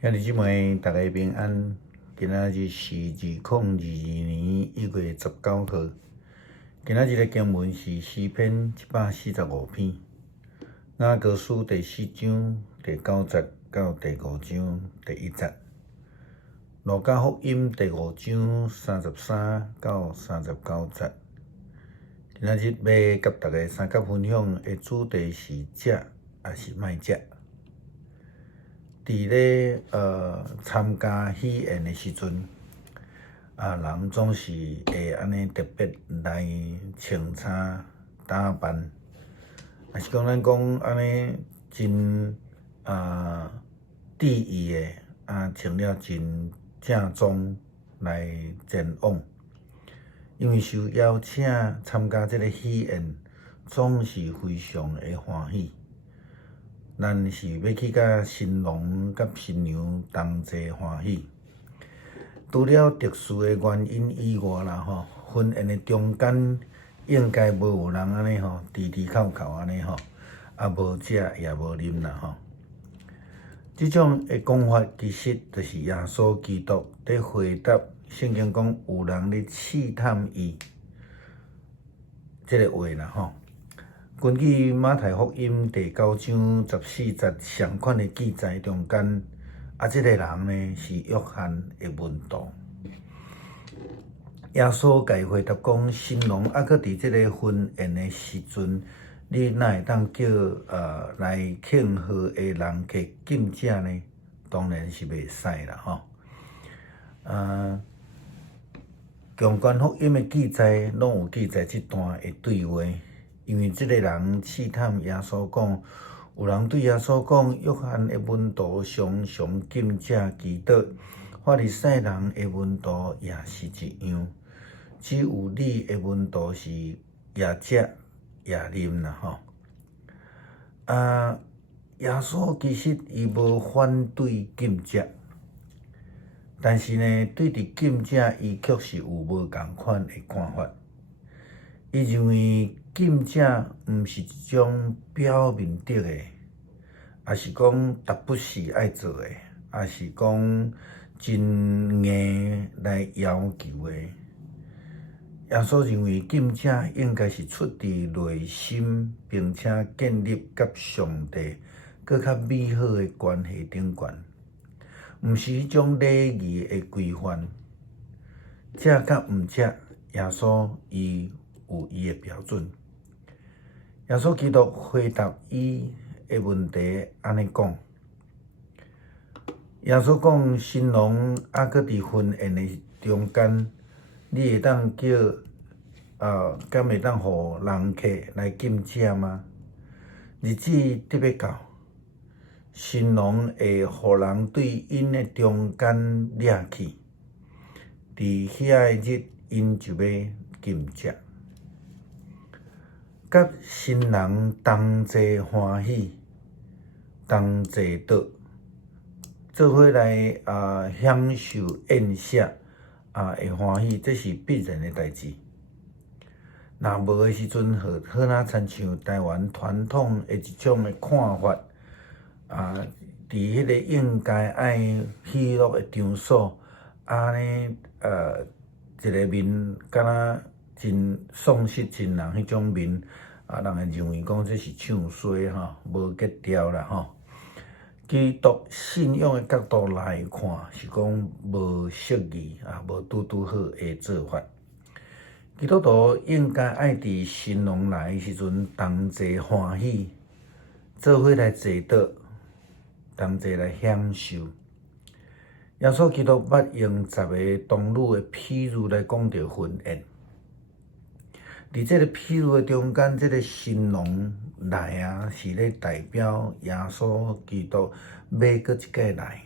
兄弟姊妹，大家平安。今仔日是2022年1月19号。今仔日的经文是诗篇145篇，雅歌书第4章第9节到第5章第1节，路加福音第5章33到39节。今仔日要甲大家三角分享的主题是食还是莫食。伫咧参加喜宴的时阵，人总是会安尼特别来穿插打扮，也是讲咱讲安尼真得意的穿了真正装来前往，因为受邀请参加这个喜宴，总是非常的欢喜。咱是要去甲新郎甲新娘同齐欢喜。除了特殊的原因以外啦，婚宴的中间应该无有人安尼滴口安尼无食也无啉啦即种的讲法其实就是耶稣基督在回答圣经讲有人咧试探伊即个话啦根据马太福音第9章14节相款的记载中间，这个人呢是约翰的门徒。耶稣甲伊回答讲，新郎搁伫即个婚宴的时阵，你哪会当叫来庆贺的人客禁食呢？当然是袂使啦共管福音的记载拢有记载即段的对话。因为这个人试探耶稣讲，有人对耶稣讲，约翰的门徒常常禁食祈祷，法利赛人的门徒也是一样，只有你的门徒是也食也啉啦耶稣其实伊无反对禁食，但是呢，对伫禁食伊确实有无共款的看法。伊认为禁食毋是一种表面得的，也是讲达不是爱做的，也是讲真硬来要求的。耶稣认为禁食应该是出自内心，并且建立甲上帝更较美好的关系顶悬，毋是迄种礼仪的规范。食甲毋食，耶稣伊有伊的标准。耶稣基督回答伊的问题安尼讲：耶稣讲，新郎搁伫婚宴的中间，你会当叫敢会当互人客来禁食吗？日子得要到，新郎会互人对因的中间掠去，伫遐个日因就要禁食。甲新人同齐欢喜，同齐倒，做伙来享受宴席会欢喜，这是必然的代志。若无的时阵，好哪亲像台湾传统的一种的看法伫迄个应该爱喜乐的场所，一个面敢若真丧失真人迄种面，人会认为讲这是唱衰无格调啦基督信仰的角度来看，是讲无适宜无拄好的做法。基督徒应该爱伫新郎来的时阵同齐欢喜，做伙来坐倒，同齐来享受。耶稣基督捌用10个童女的譬喻来讲到婚宴。伫这个譬喻的中间，这个新郎来是咧代表耶稣基督要搁一届来。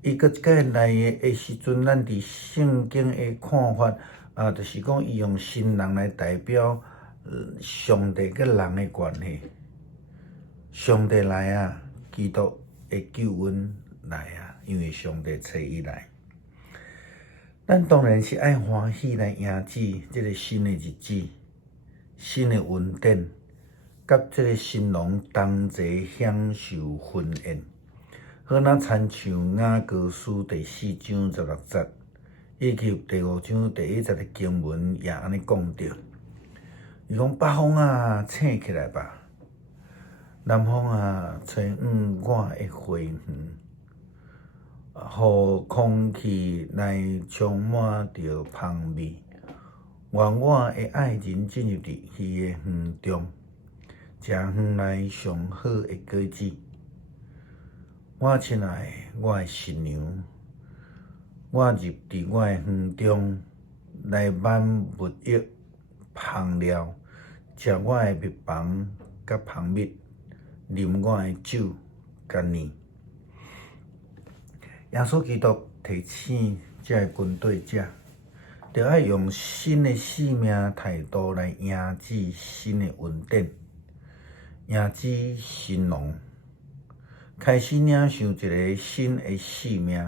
伊搁一届来的时阵，咱伫圣经的看法就是讲伊用新人来代表上帝甲人的关系。上帝来基督的救恩来因为上帝找伊来。咱当然是爱欢喜来迎接这个新的日子、新的恩典，甲这个新郎同齐享受婚宴。好若亲像雅歌书第4章16节，以及第5章第1节的经文也安尼讲着。伊讲北风啊，醒起来吧；南风啊，吹我的花园，互空气来充满着香味。愿我的爱人进入伫伊的园中，食园内上好的果子。我亲爱的，我的新娘，我入伫我的园中，来挽蜜液香料，食我的蜜房甲蜂蜜，啉我的酒甲奶。耶稣基督提醒这个军队者，着爱用新的生命态度来迎接新的恩典，迎接新郎，开始领受一个新的生命。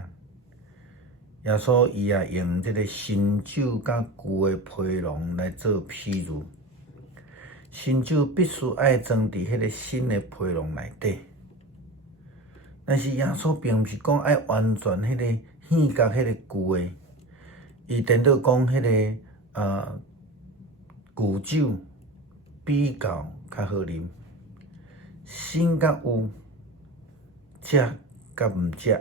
耶稣伊也用这个新酒甲旧的皮囊来做比喻。新酒必须爱装伫迄个新的皮囊内底。但是耶稣并毋是讲爱完全迄个献甲迄个旧的，伊颠倒讲迄个旧酒比较较好啉，新甲有，食甲毋食。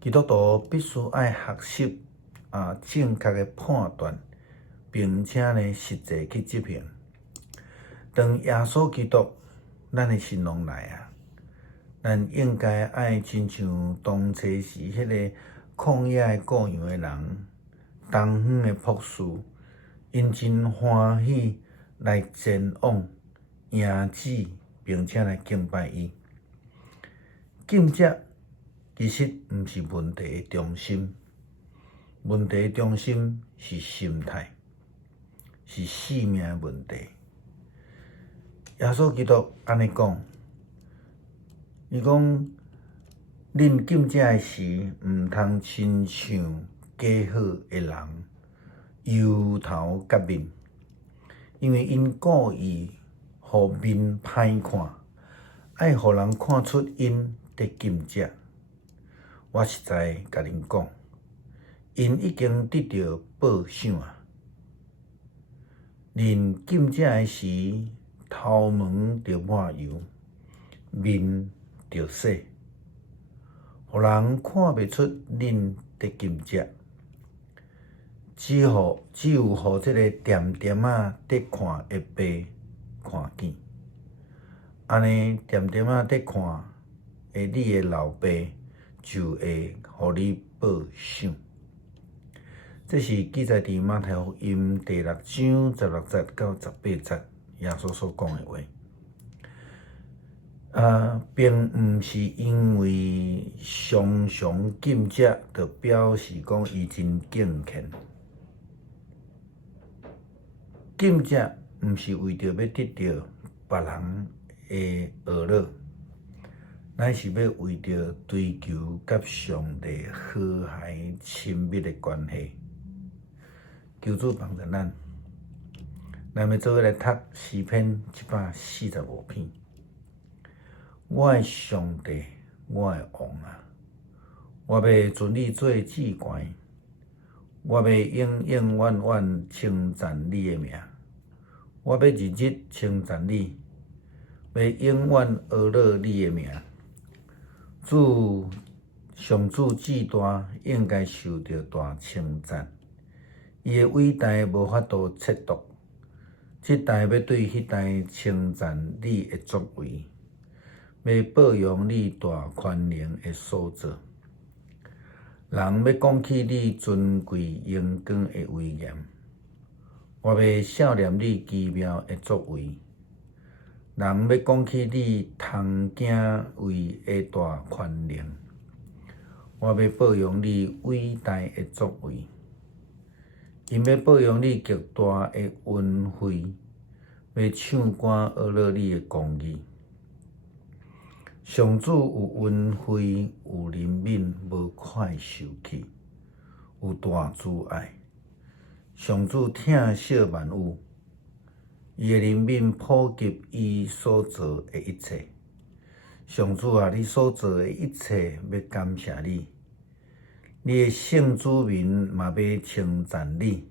基督徒必须爱学习正确的判断，并且呢实际去执行。当耶稣基督咱的新郎来啊！咱应该爱亲像当初时迄个旷野的羔羊的人，东方的博士，因真欢喜来前往迎接，并且来敬拜伊。敬者其实毋是问题的中心，问题的中心是心态，是生命的问题。耶稣基督安尼讲。伊讲，恁敬者的时，毋通亲像假好的人，油头甲面，因为因故意互面歹看，爱互人看出因得敬者。我实在甲恁讲，因已经得到报赏啊！恁敬者的时，头毛着抹油，面着洗，互人看袂出恁得敬者，只有互这个点点仔得看的爸看见，安尼点点仔得看的你的老爸就会互你报赏。这是记载伫马太福音第6章16节到18节耶稣所讲的话。并毋是因为常常敬者，就表示讲伊真敬虔。敬者毋是为着要得到别人的娱乐，乃是要为着追求甲上帝和谐亲密的关系。求主帮助咱，咱要做伙来读诗篇145篇。我的上帝，我的王啊！我要尊你做至高，我要永永远远称赞你的名，我要日日称赞你，要永远学乐你的名。上主至大，应该受到大称赞。伊的伟大无法度测度，这代要对迄代称赞你的作为。要保养你大宽容的所做，人要讲起你尊贵荣光的威严，我要少念你奇妙的作为。人要讲起你通行为的大宽容，我要保养你伟大的作为。因要保养你极大的恩惠，要唱歌学乐你的公义。上主有恩惠，有怜悯，无快受气，有大慈爱。上主疼惜万有，伊的怜悯普及伊所做的一切。上主啊，你所做的一切要感谢你，你的圣子民嘛要称赞你，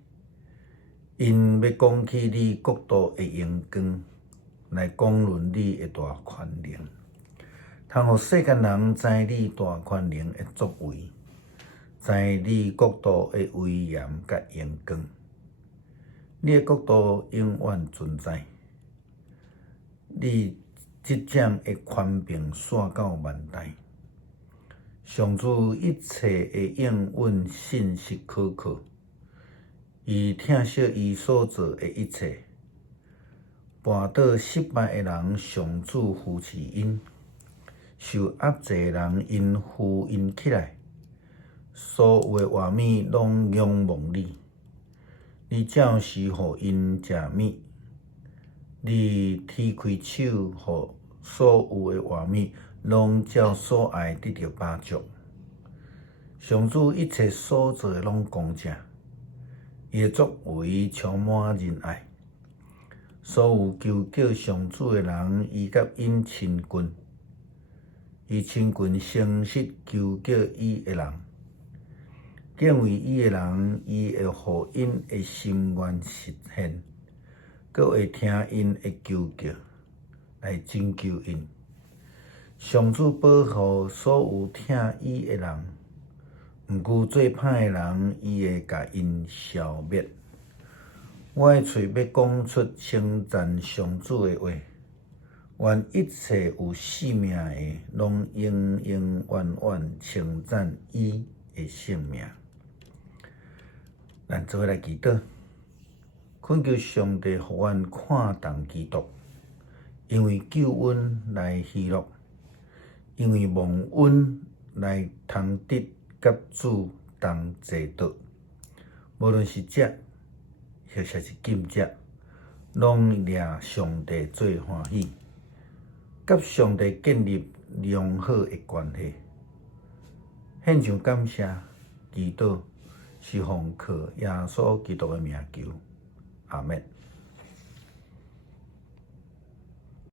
因要讲起你国度的荣光，来讲论你的大权能，通互世间人知你大权能的作为，知你国度的威严甲荣光。你的国度永远存在，你执掌的权柄线到万代。上主一切的应允信实可靠，伊疼惜伊所做的一切。绊倒失败的人，上主扶持因；受压制的人，因扶因起来。所有的活物拢仰望你，你照时互因食物，你推开手，互所有的活物拢照所爱得到饱足。上主一切所做的拢公正，伊的作为充满仁爱。所有求叫上主的人，伊甲因亲近，伊亲近诚实求叫伊的人，敬畏伊的人，伊会互因的心愿实现，阁会听因的求叫，来拯救因。上主保护所有听伊的人，毋顾做歹的人，伊会甲因消灭。我的嘴要讲出称赞上主的话，愿一切有生命的，拢永永远远称赞伊的性命。咱做伙来祈祷，恳求上帝互阮看重基督，因为救恩来喜乐，因为蒙恩来通得甲主同坐道。无论是食，或者是禁食，拢掠上帝最欢喜，甲上帝建立良好的关系。献上感谢，祈祷是奉靠耶稣基督的名求，阿们。